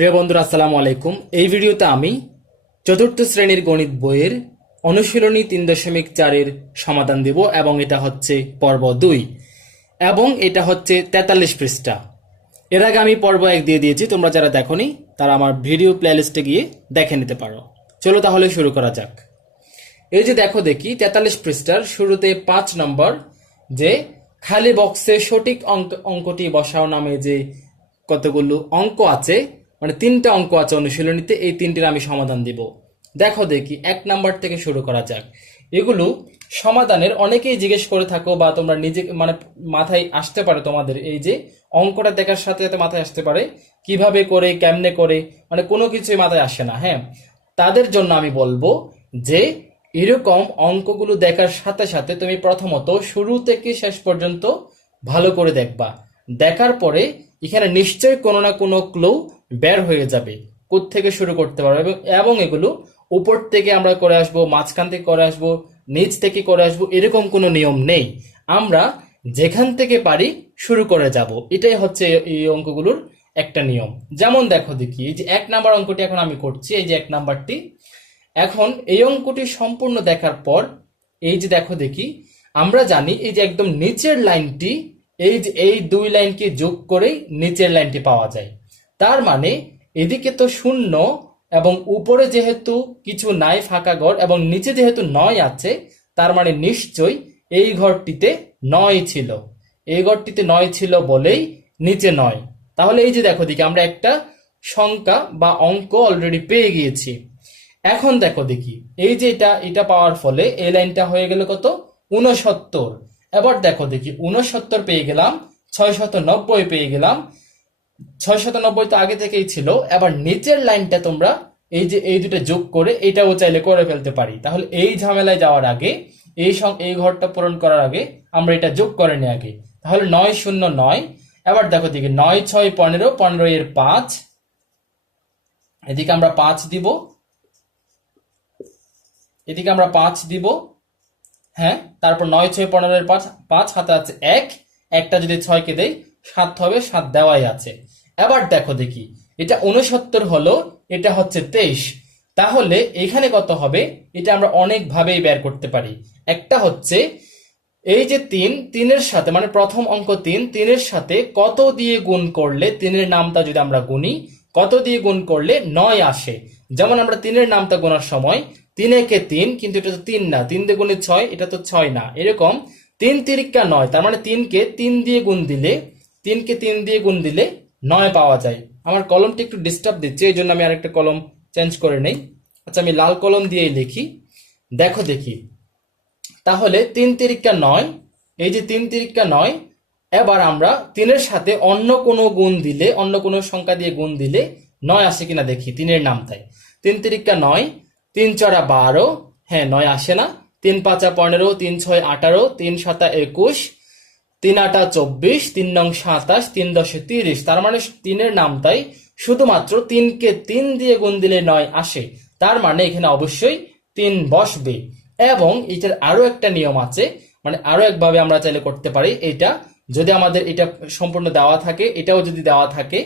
প্রিয় বন্ধুরা, আসসালামু আলাইকুম। এই ভিডিওতে আমি চতুর্থ শ্রেণির গণিত বইয়ের অনুশীলনী তিন দশমিক চারের সমাধান দেব এবং এটা হচ্ছে পর্ব দুই এবং এটা হচ্ছে তেতাল্লিশ পৃষ্ঠা। এর আগে আমি পর্ব এক দিয়ে দিয়েছি, তোমরা যারা দেখোনি, তারা আমার ভিডিও প্লেলিস্টে গিয়ে দেখে নিতে পারো। চলো তাহলে শুরু করা যাক। এই যে দেখো দেখি, তেতাল্লিশ পৃষ্ঠার শুরুতে পাঁচ নম্বর যে খালি বক্সে সঠিক অঙ্ক অঙ্কটি বসাও নামে যে কতগুলো অঙ্ক আছে মানে তিনটা অঙ্ক আছে অনুশীলনীতে, এই তিনটির আমি সমাধান দিব। দেখো দেখি, এক নাম্বার থেকে শুরু করা যাক। এগুলো সমাধানের অনেকেই জিজ্ঞেস করে থাকো বা তোমরা নিজে মানে মাথায় আসতে পারে তোমাদের এই যে অঙ্কটা দেখার সাথে সাথে মাথায় আসতে পারে, কীভাবে করে, কেমনে করে মানে কোনো কিছুই মাথায় আসে না হ্যাঁ? তাদের জন্য আমি বলব যে এরকম অঙ্কগুলো দেখার সাথে সাথে তুমি প্রথমত শুরু থেকে শেষ পর্যন্ত ভালো করে দেখবা। দেখার পরে এখানে নিশ্চয়ই কোনো না কোনো ক্লু বের হয়ে যাবে থেকে শুরু করতে পারব এবং এবং এগুলো উপর থেকে আমরা করে আসব, মাঝখান থেকে করে আসব, নিচ থেকে করে আসব, এরকম কোনো নিয়ম নেই। আমরা যেখান থেকে পারি শুরু করে যাব। এটাই হচ্ছে এই অঙ্কগুলোর একটা নিয়ম। যেমন দেখো দেখি, এই যে এক নাম্বার অঙ্কটি এখন আমি করছি, এই যে এক নাম্বারটি। এখন এই অঙ্কটি সম্পূর্ণ দেখার পর, এই যে দেখো দেখি, আমরা জানি এই যে একদম নিচের লাইনটি এই যে, এই দুই লাইনকে যোগ করেই নিচের লাইনটি পাওয়া যায়। তার মানে এদিকে তো শূন্য এবং উপরে যেহেতু কিছু নাই ফাঁকা ঘর এবং নিচে যেহেতু নয় আছে, তার মানে নিশ্চয়ই এই ঘরটিতে নয় ছিল। এই ঘরটিতে নয় ছিল বলেই নিচে নয়। তাহলে এই যে দেখো দিকে আমরা একটা সংখ্যা বা অঙ্ক অলরেডি পেয়ে গিয়েছি। এখন দেখো দেখি, এই যে এটা এটা পাওয়ার ফলে এই লাইনটা হয়ে গেল কত? উনসত্তর এবার দেখো দেখি উনসত্তর পেয়ে গেলাম ছয় শত নব্বই পেয়ে গেলাম। ছয় শত নব্বই তো আগে থেকেই ছিল। এবার নিচের লাইনটা তোমরা এই যে এই দুটো যোগ করে এইটাও চাইলে করে ফেলতে পারি। তাহলে এই ঝামেলায় যাওয়ার আগে, এই এই ঘরটা পূরণ করার আগে আমরা এটা যোগ করে নিই আগে। তাহলে নয় শূন্য নয়। এবার দেখো দিকে নয় ছয় পনেরো পনেরো এর পাঁচ। এদিকে আমরা পাঁচ দিব। এদিকে আমরা পাঁচ দিব। হ্যাঁ? তারপর নয়, ছয়, পনেরো এর পাঁচ পাঁচ হাতে আছে এক। একটা যদি ছয়কে দেই, সাত হবে, সাত দেওয়াই আছে। এবার দেখো দেখি, এটা উনসত্তর হলো, এটা হচ্ছে তেইশ। তাহলে এখানে কত হবে? এটা আমরা অনেক ভাবেই বের করতে পারি। একটা হচ্ছে, এই যে তিন, তিনের সাথে মানে প্রথম অঙ্ক তিন, তিনের সাথে কত দিয়ে গুণ করলে, তিনের নামটা যদি আমরা গুনি, কত দিয়ে গুণ করলে নয় আসে? যেমন আমরা তিনের নামটা গোনার সময় তিন একে তিন, কিন্তু এটা তো তিন না। তিন দিয়ে গুণে ছয়, এটা তো ছয় না। এরকম তিন তিরিকা নয়, তার মানে তিনকে তিন দিয়ে গুণ দিলে, তিনকে তিন দিয়ে গুণ দিলে নয় পাওয়া যায়। আমার কলমটি একটু ডিস্টার্ব দিচ্ছে, এই জন্য আমি আরেকটা কলম চেঞ্জ করে নেই। আচ্ছা আমি লাল কলম দিয়েই লিখি। দেখো দেখি। তাহলে তিন তিরিকা নয়, এই যে তিন তিরিকা নয়, এবার আমরা তিনের সাথে অন্য কোনো গুণ দিলে, অন্য কোনো সংখ্যা দিয়ে গুণ দিলে নয় আসে কিনা দেখি, তিনের নামটায়। তিন তিরিকা নয় তিন চড়া বারো হ্যাঁ নয় আসে না। তিন পাঁচা পনেরো, তিন ছয় আঠারো, তিন সাতা একুশ, তিন আটা চব্বিশ, তিন নং সাতাশ, তিন দশে তিরিশ। তার মানে তিনের নামটাই শুধুমাত্র তিনকে তিন দিয়ে গুণ দিলে নয় আসে। তার মানে এখানে অবশ্যই তিন বসবে। এবং এটার আরও একটা নিয়ম আছে মানে আরও একভাবে আমরা চাইলে করতে পারি, এটা যদি আমাদের এটা সম্পূর্ণ দেওয়া থাকে, এটাও যদি দেওয়া থাকে,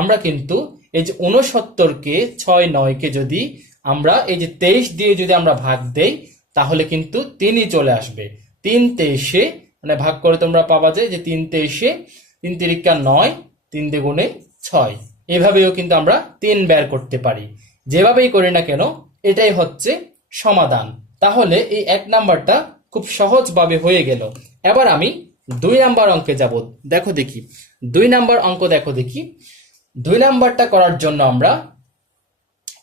আমরা কিন্তু এই যে উনসত্তরকে ছয় নয়কে যদি আমরা এই যে তেইশ দিয়ে যদি আমরা ভাগ দেই, তাহলে কিন্তু তিনই চলে আসবে। তিন তেইশে মানে ভাগ করে তোমরা পাবা যায় যে তিন তেইশে তিন তিরিকা নয়, তিন দ্বিগুণে ছয়। এভাবেও কিন্তু আমরা তিন বের করতে পারি। যেভাবেই করি না কেন, এটাই হচ্ছে সমাধান। তাহলে এই এক নাম্বারটা খুব সহজভাবে হয়ে গেল। এবার আমি দুই নাম্বার অঙ্কে যাব। দেখো দেখি। দুই নাম্বার অঙ্ক দেখো দেখি। দুই নাম্বারটা করার জন্য আমরা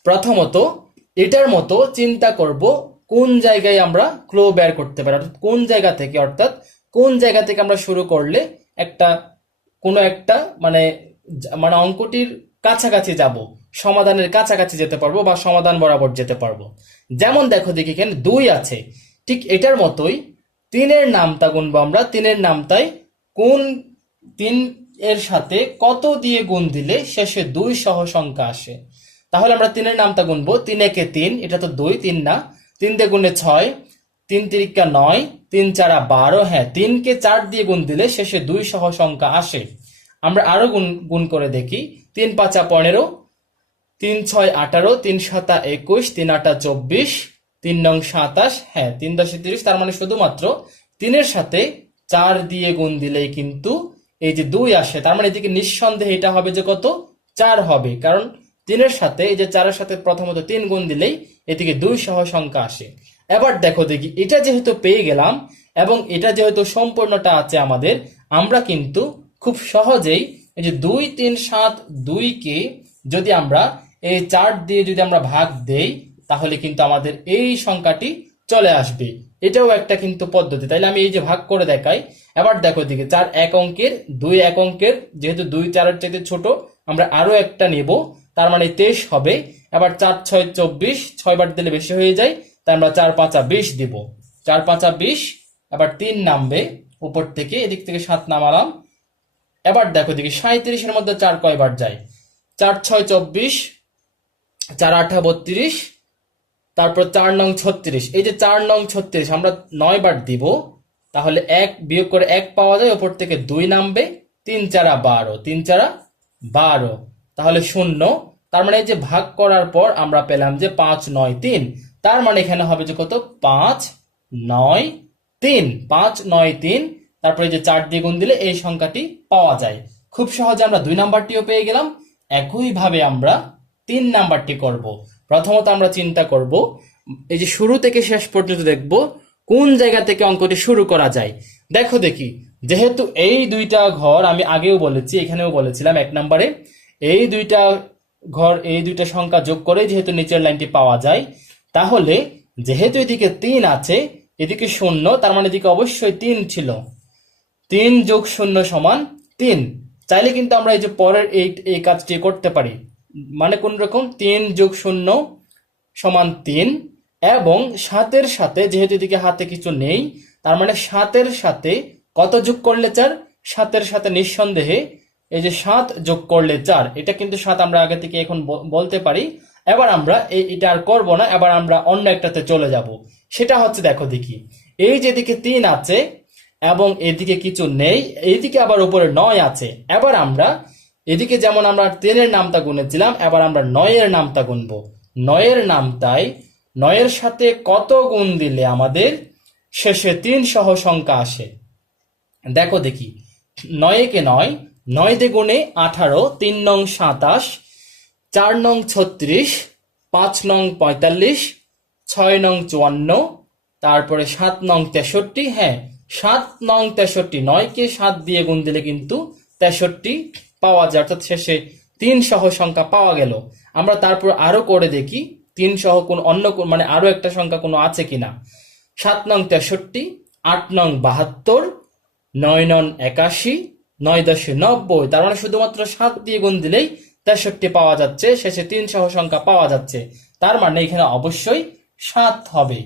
প্রথমত এটার মতো চিন্তা করব কোন জায়গায় আমরা ক্লো বের করতে পারি, অর্থাৎ কোন জায়গা থেকে, অর্থাৎ কোন জায়গা থেকে আমরা শুরু করলে একটা, কোনো একটা মানে মানে অঙ্কটির কাছাকাছি যাব, সমাধানের কাছাকাছি যেতে পারব বা সমাধান বরাবর যেতে পারব। যেমন দেখো দেখি এখানে দুই আছে, ঠিক এটার মতোই তিনের নামটা গুনবো আমরা, তিনের নামটাই কোন তিন এর সাথে কত দিয়ে গুণ দিলে শেষে দুই সহ সংখ্যা আসে? তাহলে আমরা তিনের নামটা গুনবো। তিন একে তিন? এটা তো দুই, তিন না। তিন দিয়ে গুণে ছয়। তিন তিরিকা নয়। তিন চারা বারো। হ্যাঁ তিনকে চার দিয়ে গুণ দিলে শেষে দুই সহ সংখ্যা আসে। আমরা আরও গুণ গুণ করে দেখি। তিন পাঁচা পনেরো, তিন ছয় আঠারো, তিন সাতা একুশ, তিন আটা চব্বিশ, তিন নং সাতাশ। হ্যাঁ তিন দশে তিরিশ, তার মানে শুধুমাত্র তিনের সাথে চার দিয়ে গুণ দিলেই কিন্তু এই যে দুই আসে, তার মানে এদিকে নিঃসন্দেহে এটা হবে যে কত? চার হবে। কারণ তিনের সাথে, এই যে চারের সাথে প্রথমত তিন গুণ দিলেই এদিকে দুই সহ সংখ্যা আসে। এবার দেখো দেখি, এটা যেহেতু পেয়ে গেলাম এবং এটা যেহেতু সম্পূর্ণটা আছে আমাদের, আমরা কিন্তু খুব সহজেই এই যে দুই, তিন, সাত দুইকে যদি আমরা এই চার দিয়ে যদি আমরা ভাগ দেই, তাহলে কিন্তু আমাদের এই সংখ্যাটি চলে আসবে। এটাও একটা কিন্তু পদ্ধতি। তাইলে আমি এই যে ভাগ করে দেখাই, এবার দেখো দিকে চার এক অঙ্কের, দুই এক অঙ্কের, যেহেতু দুই চারের চাইতে ছোট, আমরা আরও একটা নেব। তার মানে তেইশ হবে। এবার চার, ছয়, চব্বিশ, ছয় বার দিলে বেশি হয়ে যায়, তাই আমরা চার, পাঁচা বিশ দিব। চার, পাঁচা বিশ, এবার তিন নামবে উপর থেকে, এদিক থেকে সাত নামালাম এবার দেখো দেখি সাঁত্রিশের মধ্যে চার কয়বার যায়? চার, ছয়, চব্বিশ, চার আঠা বত্রিশ, তারপর চার নং, ছত্রিশ। এই যে চার নং, ছত্রিশ, আমরা নয় বার দিব, তাহলে এক বিয়োগ করে এক পাওয়া যায় ওপর থেকে দুই নামবে, তিন চারা বারো, তিন চারা বারো। তাহলে শূন্য তার মানে এই যে ভাগ করার পর আমরা পেলাম যে পাঁচ, নয়, তিন। তার মানে এখানে হবে যে কত? পাঁচ, নয়, তিন। পাঁচ, নয়, তিন। তারপরে যে চার দিয়ে গুণ দিলে এই সংখ্যাটি পাওয়া যায়। খুব সহজে আমরা দুই নাম্বারটিও পেয়ে গেলাম। একইভাবে আমরা তিন নাম্বারটি করব। প্রথমত আমরা চিন্তা করব, এই যে শুরু থেকে শেষ পর্যন্ত দেখব কোন জায়গা থেকে অঙ্কটি শুরু করা যায়। দেখো দেখি, যেহেতু এই দুইটা ঘর আমি আগেও বলেছি, এখানেও বলেছিলাম এক নম্বরে, এই দুইটা ঘর এই দুইটা সংখ্যা যোগ করে যেহেতু নিচের লাইনটি পাওয়া যায়, তাহলে যেহেতু এদিকে তিন আছে, এদিকে শূন্য, তার মানে এদিকে অবশ্যই তিন ছিল। তিন যোগ শূন্য সমান তিন। চাইলে কিন্তু আমরা এই যে পরের এই এই কাজটি করতে পারি। মানে কোন রকম? তিন যোগ শূন্য সমান তিন এবং সাতের সাথে যেহেতু এদিকে হাতে কিছু নেই, তার মানে সাতের সাথে কত যোগ করলে চার? সাতের সাথে নিঃসন্দেহে এই যে সাত যোগ করলে চার, এটা কিন্তু সাত আমরা আগে থেকে এখন বলতে পারি। এবার আমরা এটা আর করব না, এবার আমরা অন্য একটাতে চলে যাব। সেটা হচ্ছে দেখো দেখি, এই যেদিকে তিন আছে এবং এদিকে কিছু নেই, এইদিকে আবার উপরে নয় আছে। এবার আমরা এদিকে যেমন আমরা তিনের নামটা গুনেছিলাম, এবার আমরা নয়ের নামটা গুনবো। নয়ের নামটাই, নয়ের সাথে কত গুণ দিলে আমাদের শেষে তিন সহ সংখ্যা আসে? দেখো দেখি নয় কে নয় নয় গুণে আঠারো, তিন নং সাতাশ, চার নং ছত্রিশ, পাঁচ নং পঁয়তাল্লিশ, ছয় নং চুয়ান্ন, তারপরে সাত নং তেষট্টি হ্যাঁ সাত নং তেষট্টি নয়কে সাত দিয়ে গুণ দিলে কিন্তু তেষট্টি পাওয়া যায়, অর্থাৎ শেষে তিন সহ সংখ্যা পাওয়া গেল। আমরা তারপর আরও করে দেখি, তিন সহ কোন অন্য মানে আরও একটা সংখ্যা কোনো আছে কিনা। সাত নং তেষট্টি, আট নং বাহাত্তর, নয় নং একাশি নয় দশে নব্বই। তার মানে শুধুমাত্র সাত দিয়ে গুণ দিলেই তেষট্টি পাওয়া যাচ্ছে, শেষে তিন সহ সংখ্যা পাওয়া যাচ্ছে। তার মানে এখানে অবশ্যই সাত হবে।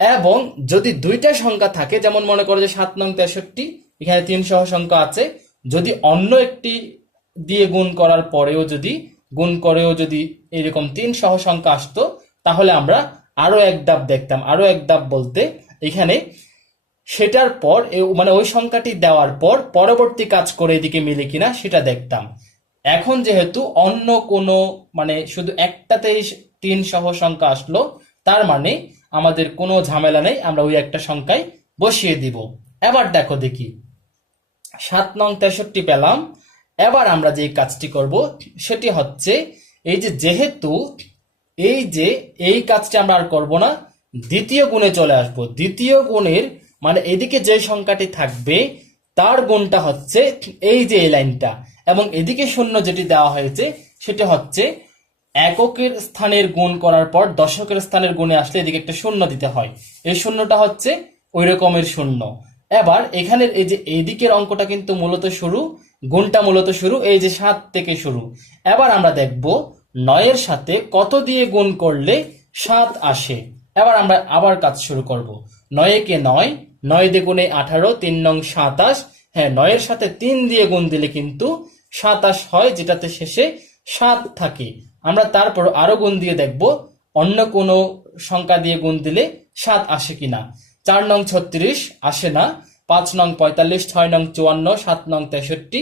এবং যদি দুইটা সংখ্যা থাকে, যেমন মনে করো যে সাত নং তেষট্টি, এখানে তিন সহ সংখ্যা আছে, যদি অন্য একটি দিয়ে গুণ করার পরেও যদি, গুণ করেও যদি এরকম তিন সহ সংখ্যা আসতো, তাহলে আমরা আরও এক ধাপ দেখতাম। আরও এক ধাপ বলতে এখানে সেটার পর মানে ওই সংখ্যাটি দেওয়ার পর পরবর্তী কাজ করে এদিকে মিলে কিনা সেটা দেখতাম। এখন যেহেতু অন্য কোনো মানে শুধু একটাতেই তিন সহ সংখ্যা আসলো, তার মানে আমাদের কোনো ঝামেলা নেই, আমরা ওই একটা সংখ্যায় বসিয়ে দিব। এবার দেখো দেখি। সাত নং তেষট্টি পেলাম। এবার আমরা যে কাজটি করব, সেটি হচ্ছে এই যে যেহেতু এই যে এই কাজটি আমরা আর করব না, দ্বিতীয় গুণে চলে আসব। দ্বিতীয় গুণের মানে এদিকে যে সংখ্যাটি থাকবে, তার গুণটা হচ্ছে এই যে এই লাইনটা। এবং এদিকে শূন্য যেটি দেওয়া হয়েছে, সেটা হচ্ছে এককের স্থানের গুণ করার পর দশকের স্থানের গুণে আসলে এদিকে একটা শূন্য দিতে হয়। এই শূন্যটা হচ্ছে ওই রকমের শূন্য। এবার এখানের এই যে এইদিকের অঙ্কটা কিন্তু মূলত শুরু, গুণটা মূলত শুরু, এই যে সাত থেকে শুরু। এবার আমরা দেখব নয়ের সাথে কত দিয়ে গুণ করলে সাত আসে। এবার আমরা আবার কাজ শুরু করব। নয়ে কে নয় নয় দ্বিগুণে আঠারো, তিন নং সাতাশ। হ্যাঁ নয়ের সাথে তিন দিয়ে গুণ দিলে কিন্তু সাতাশ হয়, যেটাতে শেষে সাত থাকে। আমরা তারপর আরও গুণ দিয়ে দেখব, অন্য কোনো সংখ্যা দিয়ে গুণ দিলে সাত আসে কিনা। চার নং ছত্রিশ আসে না, পাঁচ নং পঁয়তাল্লিশ, ছয় নং চুয়ান্ন, সাত নং তেষট্টি,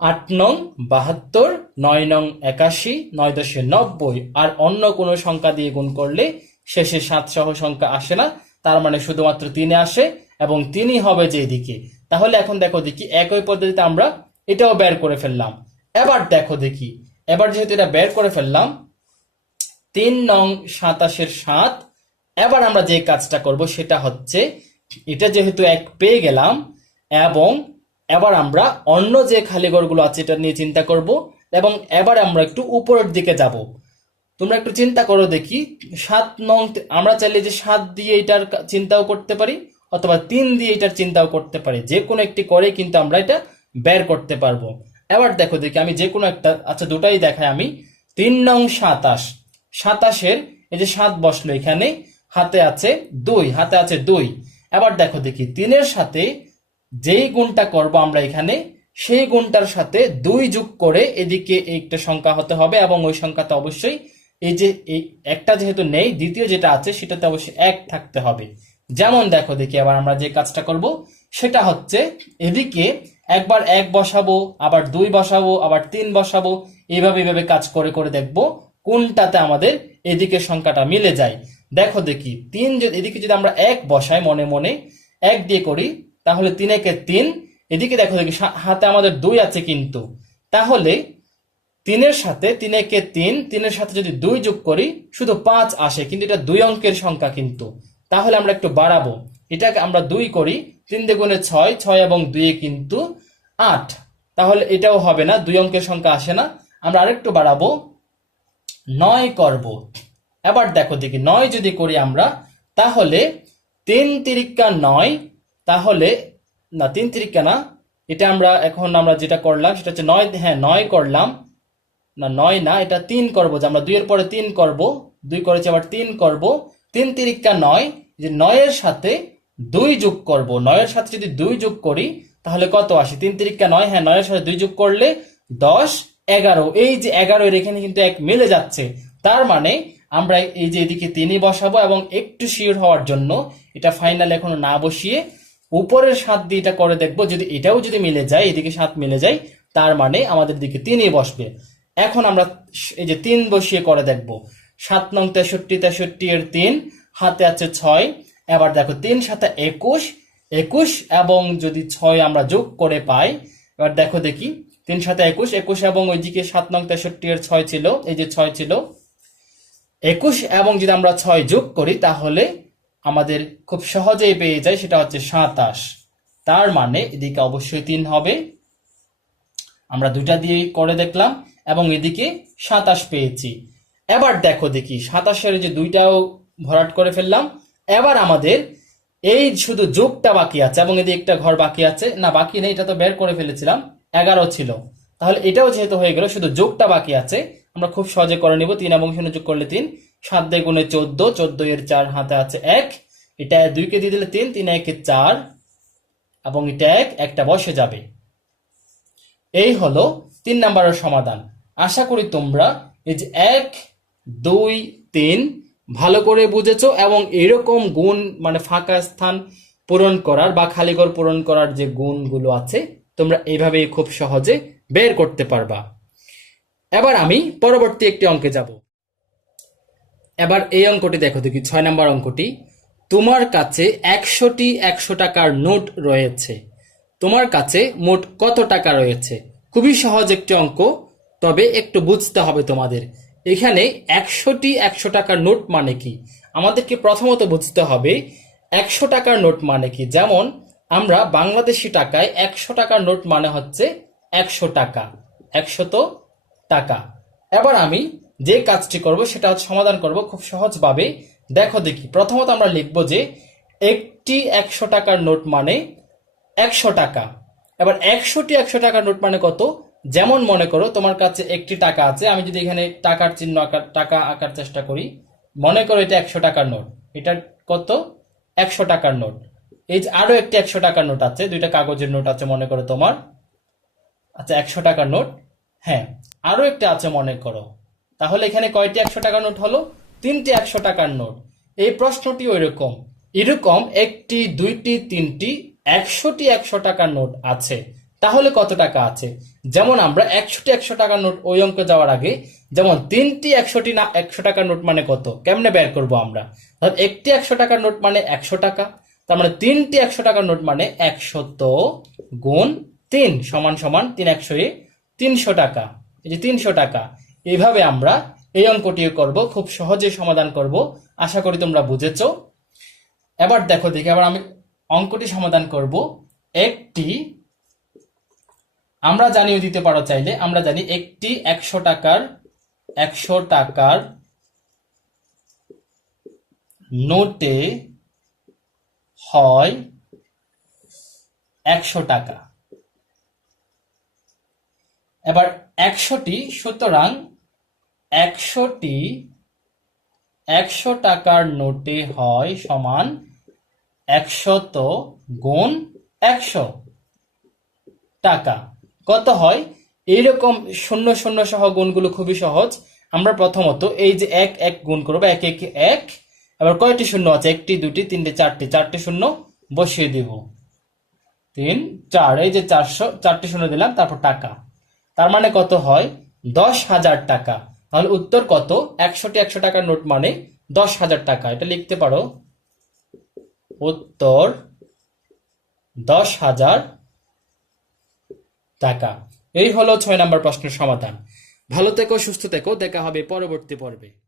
আট নং বাহাত্তর, নয় নং একাশি, নয় দশে নব্বই। আর অন্য কোনো সংখ্যা দিয়ে গুণ করলে শেষে সাত সহ সংখ্যা আসে না তার মানে শুধুমাত্র তিনে আসে এবং তিনি হবে যে দিকে। তাহলে এখন দেখো দেখি, একই পদ্ধতিতে আমরা এটাও বের করে ফেললাম। এবার দেখো দেখি, এবার যেহেতু এটা বের করে ফেললাম, তিন নং সাতাশের সাত, এবার আমরা যে কাজটা করব সেটা হচ্ছে, এটা যেহেতু এক পেয়ে গেলাম, এবং এবার আমরা অন্য যে খালি ঘরগুলো আছে এটা নিয়ে চিন্তা করব, এবং এবার আমরা একটু উপরের দিকে যাব। তোমরা একটু চিন্তা করো দেখি, সাত নং আমরা চাইলে যে সাত দিয়ে এটার চিন্তাও করতে পারি, অথবা তিন দিয়ে এটার চিন্তাও করতে পারি। যে কোনো একটি করে কিন্তু আমরা এটা বের করতে পারব। এবার দেখো দেখি, আমি যে কোনো একটা আচ্ছা দুটাই দেখাই আমি। তিন নং সাতাশ। সাতাশের এই যে সাত বসল এখানে, হাতে আছে দুই, হাতে আছে দুই। এবার দেখো দেখি, তিনের সাথে যেই গুণটা করব আমরা এখানে, সেই গুণটার সাথে দুই যোগ করে এদিকে একটা সংখ্যা হতে হবে এবং ওই সংখ্যাতে অবশ্যই এই যে এই একটা যেহেতু নেই, দ্বিতীয় যেটা আছে সেটাতে অবশ্যই এক থাকতে হবে। যেমন দেখো, দেখি আবার আমরা যে কাজটা করব, সেটা হচ্ছে এদিকে একবার এক বসাবো, আবার দুই বসাবো, আবার তিন বসাবো, এইভাবে এইভাবে কাজ করে করে দেখব কোনটাতে আমাদের এদিকে সংখ্যাটা মিলে যায়। দেখো, দেখি, তিন যদি এদিকে যদি আমরা এক বসাই মনে মনে, এক দিয়ে করি, তাহলে তিন একে তিন, এদিকে দেখো, দেখি হাতে আমাদের দুই আছে কিন্তু। তাহলে তিনের সাথে তিন একে তিন, তিনের সাথে যদি দুই যোগ করি, শুধু পাঁচ আসে, কিন্তু এটা দুই অঙ্কের সংখ্যা কিন্তু। তাহলে আমরা একটু বাড়াবো। এটাকে আমরা দুই করি, তিন দ্বিগুণে ছয় ছয় এবং দুইয়ে কিন্তু আট। তাহলে এটাও হবে না, দুই অঙ্কের সংখ্যা আসে না। আমরা আরেকটু বাড়াবো। নয় করব। এবার দেখো দেখি, নয় যদি করি আমরা, তাহলে তিন তিরিকা নয়, তাহলে না, তিন তিরিকা না, এটা আমরা এখন আমরা যেটা করলাম, সেটা হচ্ছে নয় হ্যাঁ নয় করলাম। না, নয় না, এটা তিন করব যে আমরা দুইয়ের পরে তিন করব, দুই করেছি আবার তিন করব। তিন তিরিকা নয় যে নয়ের সাথে দুই যোগ করব, নয়ের সাথে যদি দুই যোগ করি, তাহলে কত আসে? তিন তিরিকা নয় হ্যাঁ নয়ের সাথে দুই যোগ করলে দশ, এগারো। এই যে এগারো এখানে কিন্তু এক মিলে যাচ্ছে। তার মানে আমরা এই যে এদিকে তিনই বসাবো এবং একটু শিওর হওয়ার জন্য এটা ফাইনাল এখনও না বসিয়ে উপরের সাত দিয়ে এটা করে দেখব। যদি এটাও যদি মিলে যায়, এদিকে সাত মিলে যায়, তার মানে আমাদের দিকে তিনই বসবে। এখন আমরা এই যে তিন বসিয়ে করে দেখব। সাত নং তেষট্টি তেষট্টি এর তিন, হাতে আছে ছয়। এবার দেখো, তিন সাথে একুশ একুশ এবং যদি ছয় আমরা যোগ করে পাই, এবার দেখো দেখি, তিন সাথে একুশ একুশ এবং ওইদিকে সাত নং তেষট্টি এর ছয় ছিল, এই যে ছয় ছিল। একুশ এবং যদি আমরা ছয় যোগ করি, তাহলে আমাদের খুব সহজেই পেয়ে যায়, সেটা হচ্ছে সাতাশ। তার মানে এদিকে অবশ্যই তিন হবে। আমরা দুইটা দিয়ে করে দেখলাম। এবং এদিকে সাতাশ পেয়েছি। এবার দেখো দেখি, সাতাশের যে দুইটাও ভরাট করে ফেললাম। এবার আমাদের এই শুধু যোগটা বাকি আছে এবং এদিকে একটা ঘর বাকি আছে। না, বাকি নেই, এটা তো বের করে ফেলেছিলাম। এগারো ছিল। তাহলে এটাও যেহেতু হয়ে গেল, শুধু যোগটা বাকি আছে, আমরা খুব সহজে করে নিব। তিন এবং শূন্য যোগ করলে তিন। সাত দিয়ে গুণে চোদ্দ চোদ্দ এর চার হাতে আছে এক। এটা দুইকে দিয়ে দিলে তিন তিন একে চার। এবং এটা এক, একটা বসে যাবে। এই হলো তিন নাম্বারের সমাধান। আশা করি তোমরা এই যে এক, দুই, তিন ভালো করে বুঝেছ এবং এরকম গুণ মানে ফাঁকা স্থান পূরণ করার বা খালিঘর পূরণ করার যে গুণগুলো আছে, তোমরা এইভাবেই খুব সহজে বের করতে পারবা। এবার আমি পরবর্তী একটি অঙ্কে যাব। এবার এই অঙ্কটি দেখো দেখি, ছয় নম্বর অঙ্কটি। তোমার কাছে একশোটি একশো টাকার নোট রয়েছে। তোমার কাছে মোট কত টাকা রয়েছে? খুবই সহজ একটি অঙ্ক। তবে একটু বুঝতে হবে তোমাদের। এখানে একশোটি একশো টাকার নোট মানে কি? আমাদেরকে প্রথমত বুঝতে হবে একশো টাকার নোট মানে কি? যেমন, আমরা বাংলাদেশি টাকায় একশো টাকার নোট মানে হচ্ছে একশো টাকা। একশত টাকা। এবার আমি যে কাজটি করব সেটা সমাধান করব খুব সহজভাবে। দেখো দেখি, প্রথমত আমরা লিখব যে একটি একশো টাকার নোট মানে একশো টাকা। এবার একশোটি একশো টাকার নোট মানে কত? যেমন মনে করো তোমার কাছে একটি টাকা আছে, আমি যদি এখানে টাকার চিহ্ন আকার, টাকা আঁকার চেষ্টা করি, মনে করো এটা একশো টাকার নোট। এটা কত? একশো টাকার নোট। এই যে আরও একটি একশো টাকার নোট আছে, দুইটা কাগজের নোট আছে মনে করো তোমার। আচ্ছা একশো টাকার নোট। হ্যাঁ আরও একটা আছে মনে করো। তাহলে এখানে কয়টি একশো টাকার নোট হলো? তিনটি একশো টাকার নোট। এই প্রশ্নটি ওইরকম। এরকম একটি, দুইটি, তিনটি, একশোটি একশো টাকার নোট আছে। তাহলে কত টাকা আছে? যেমন আমরা একশোটি একশো টাকার নোট ওই অঙ্কে যাওয়ার আগে, যেমন তিনটি একশোটি না একশো টাকার নোট মানে কত? কেমনে বের করব আমরা? অর্থাৎ একটি একশো টাকার নোট মানে একশো টাকা, তার মানে তিনটি একশো টাকার নোট মানে একশত গুণ তিন সমান সমান তিন একশো তিনশো টাকা। এই যে তিনশো টাকা, এইভাবে আমরা এই অঙ্কটিও করব, খুব সহজে সমাধান করব, আশা করি তোমরা বুঝেছ। এবার দেখো দেখি আবার আমি অঙ্কটি সমাধান করব। একটি আমরা জানিয়ে দিতে পারো চাইলে, আমরা জানি একটি একশো টাকার একশো টাকার নোটে হয় একশো টাকা। এবার একশোটি, সুতরাং একশোটি, একশো টাকার নোটে হয় সমান একশত গুণ একশো টাকা। কত হয়? এইরকম শূন্য শূন্য সহ গুণগুলো খুবই সহজ। আমরা প্রথমত এই যে এক এক গুণ করব, এক এক এক। এবার কয়টি শূন্য আছে? একটি, দুটি, তিনটে, চারটি। চারটি শূন্য বসিয়ে দিব। তিন, চার। এই যে চারশো, চারটি শূন্য দিলাম, তারপর টাকা। তার মানে কত হয়? দশ হাজার টাকা। তাহলে উত্তর কত? একশোটি একশো টাকার নোট মানে দশ হাজার টাকা। এটা লিখতে পারো। উত্তর, দশ হাজার টাকা। এই হলো ছয় নম্বর প্রশ্নের সমাধান। ভালো থেকো, সুস্থ থেকো। দেখা হবে পরবর্তী পর্বে।